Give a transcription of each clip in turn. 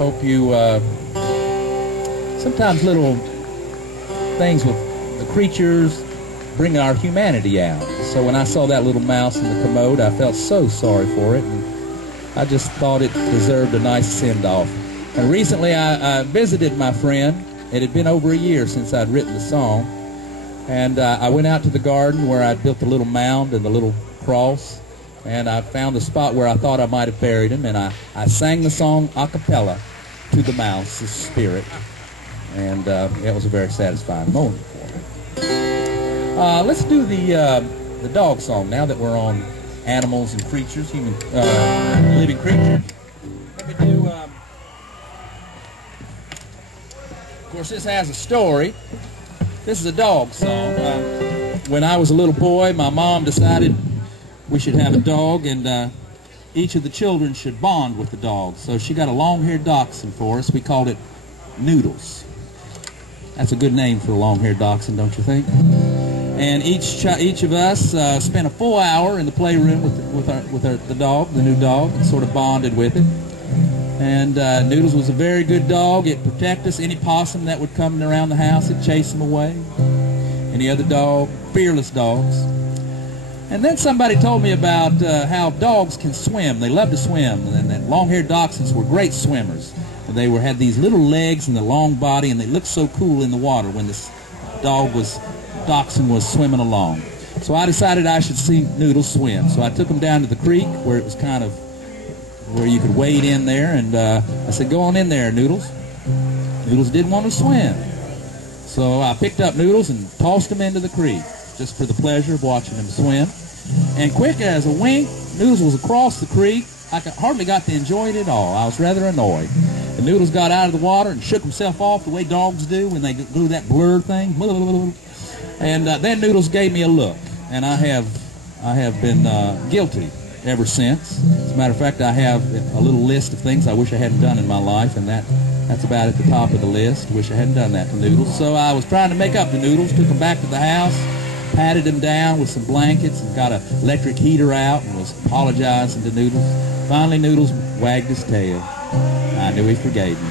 Hope you, sometimes little things with the creatures bring our humanity out. So when I saw that little mouse in the commode, I felt so sorry for it, and I just thought it deserved a nice send-off. And recently I visited my friend. It had been over a year since I'd written the song, and I went out to the garden where I'd built the little mound and the little cross, and I found the spot where I thought I might have buried him, and I sang the song a cappella to the mouse's spirit, and it was a very satisfying moment for me. Let's do the dog song now that we're on animals and creatures, human living creatures. Let me do. Of course, this has a story. This is a dog song. When I was a little boy, my mom decided we should have a dog, and each of the children should bond with the dog. So she got a long-haired dachshund for us. We called it Noodles. That's a good name for a long-haired dachshund, don't you think? And each of us spent a full hour in the playroom with the dog, the new dog, and sort of bonded with it. And Noodles was a very good dog. It protected us. Any possum that would come around the house, it'd chase them away. Any other dog, fearless dogs. And then somebody told me about how dogs can swim. They love to swim, and that long-haired dachshunds were great swimmers. And they had these little legs and a long body, and they looked so cool in the water when this dachshund was swimming along. So I decided I should see Noodles swim. So I took him down to the creek where it was kind of where you could wade in there, and I said, "Go on in there, Noodles." Noodles didn't want to swim. So I picked up Noodles and tossed him into the creek, just for the pleasure of watching him swim. And quick as a wink, Noodles was across the creek. I hardly got to enjoy it at all. I was rather annoyed. And Noodles got out of the water and shook himself off the way dogs do when they do that blur thing. And then Noodles gave me a look, and I have been guilty ever since. As a matter of fact, I have a little list of things I wish I hadn't done in my life, and that's about at the top of the list. Wish I hadn't done that to Noodles. So I was trying to make up to Noodles, took him back to the house, patted him down with some blankets, and got an electric heater out, and was apologizing to Noodles. Finally, Noodles wagged his tail. I knew he forgave me.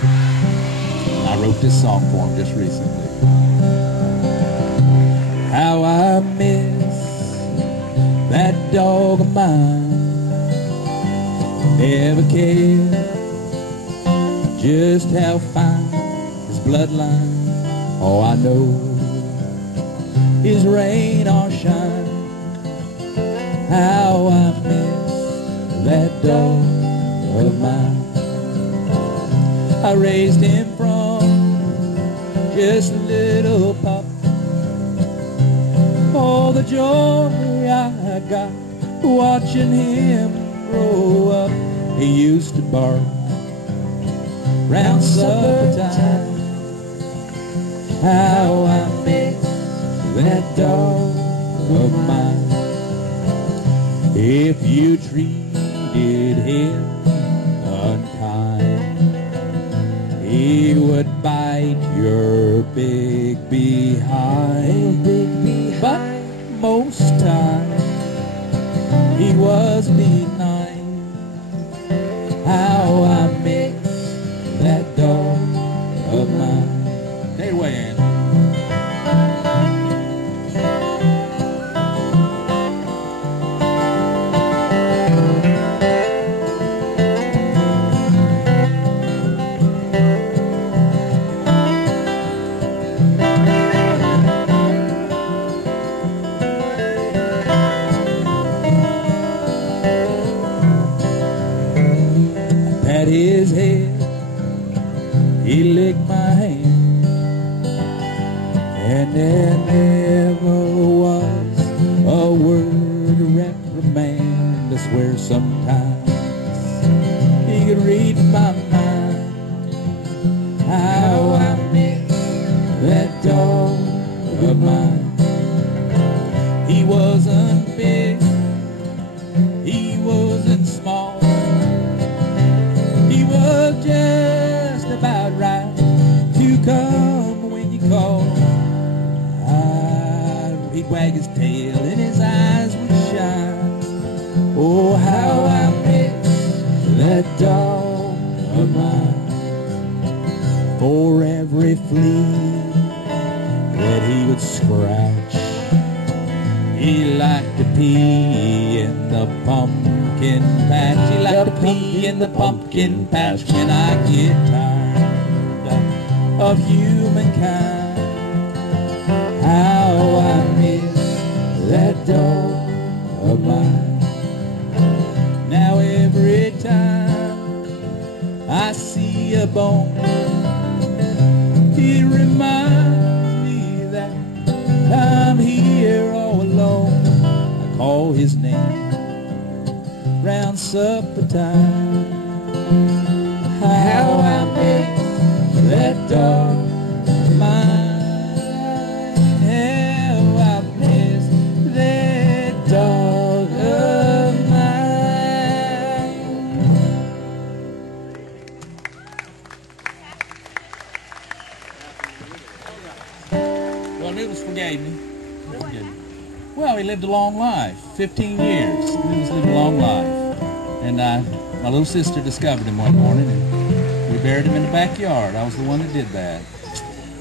I wrote this song for him just recently. How I miss that dog of mine. Never cared just how fine his bloodline. Oh, I know his rain or shine. How I miss that dog of mine. I raised him from just a little pup. Oh, the joy I got watching him grow up. He used to bark round supper time. How I miss that dog of mine. If you treated him unkind, he would bite your big behind. But most times he was benign. How I miss that dog of mine. Take it away, Ann. His head, he licked my hand, and there never was a word of reprimand. I swear sometimes he could read my mind. How I miss that dog of mine. He wasn't big, he wasn't small, he was just about right to come when you call. He'd wag his tail and his eyes would shine. Oh, how I miss that dog of mine. for every flea that he would scratch. He liked to pee in the pumpkin patch. He liked to pee in the pumpkin patch. When I get tired of humankind, how I miss that dog of mine. Now every time I see a bone, he reminds me that I'm here all alone. I call his name round supper time. How I miss that dog of mine. How I miss that dog of mine. Well, Noodles forgave me. Well, he lived a long life, 15 years. Noodles lived a long life. And my little sister discovered him one morning, and we buried him in the backyard. I was the one that did that.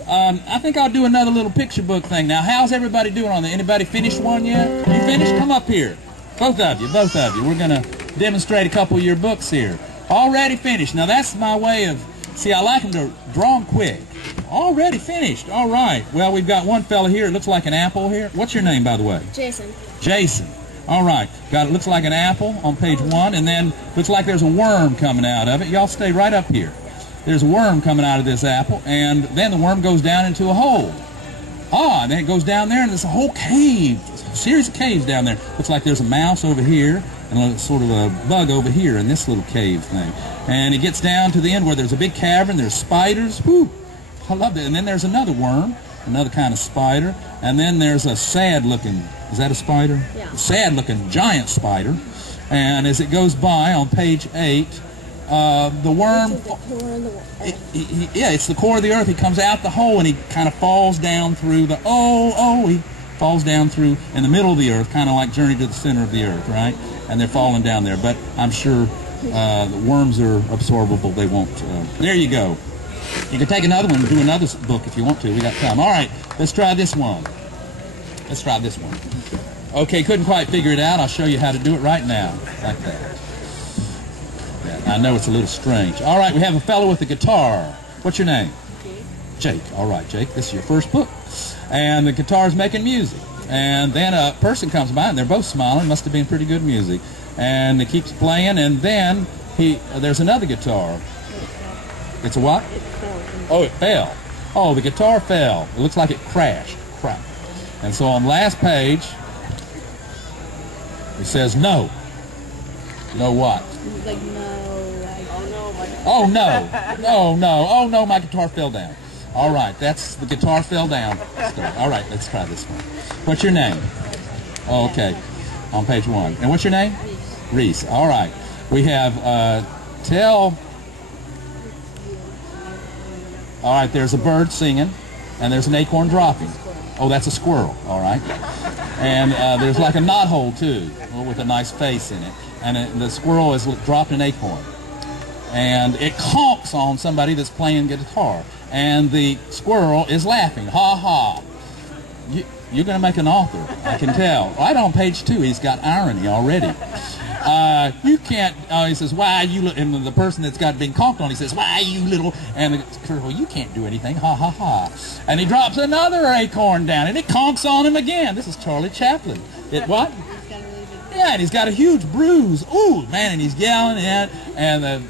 I think I'll do another little picture book thing. Now, how's everybody doing on that? Anybody finished one yet? You finished? Come up here. Both of you, both of you. We're going to demonstrate a couple of your books here. Already finished. Now, that's my way of, see, I like them to draw them quick. Already finished. All right. Well, we've got one fella here. It looks like an apple here. What's your name, by the way? Jason. Jason. All right. Got it. Looks like an apple on page 1, and then looks like there's a worm coming out of it. Y'all stay right up here. There's a worm coming out of this apple, and then the worm goes down into a hole. And then it goes down there, and there's a whole cave, a series of caves down there. Looks like there's a mouse over here, and a sort of a bug over here in this little cave thing. And it gets down to the end where there's a big cavern, there's spiders. Whew, I love that. And then there's another worm, another kind of spider, and then there's a sad-looking, is that a spider? Yeah. Sad-looking giant spider. And as it goes by on page 8, the worm, it's the core of the earth. He comes out the hole and he kind of falls down through the, he falls down through in the middle of the earth, kind of like Journey to the Center of the Earth, right? And they're falling down there. But I'm sure the worms are absorbable. They won't. There you go. You can take another one and do another book if you want to. We got time. All right, let's try this one. Let's try this one. Okay, couldn't quite figure it out. I'll show you how to do it right now, like that. I know it's a little strange. All right, we have a fellow with a guitar. What's your name? Jake. All right, Jake, this is your first book. And the guitar's making music. And then a person comes by, and they're both smiling. Must have been pretty good music. And it keeps playing, and then there's another guitar. It's a what? It fell. Oh, it fell. Oh, the guitar fell. It looks like it crashed. Crap. And so on the last page, it says no. No what? Like no. Oh no, oh no, my guitar fell down. All right, that's the guitar fell down. All right, let's try this one. What's your name? Oh, okay, on page 1. And what's your name? Reese. All right, we have all right, there's a bird singing, and there's an acorn dropping. Oh, that's a squirrel. All right, and there's like a knothole too, with a nice face in it, and the squirrel has dropped an acorn. And it conks on somebody that's playing guitar. And the squirrel is laughing. Ha ha. You're going to make an author, I can tell. Right on page 2, he's got irony already. You can't, he says, why you, and the person that's got been conked on, he says, why you little, and the squirrel, you can't do anything, ha ha ha. And he drops another acorn down, and it conks on him again. This is Charlie Chaplin. It what? Yeah, and he's got a huge bruise. Ooh, man, and he's yelling at, and the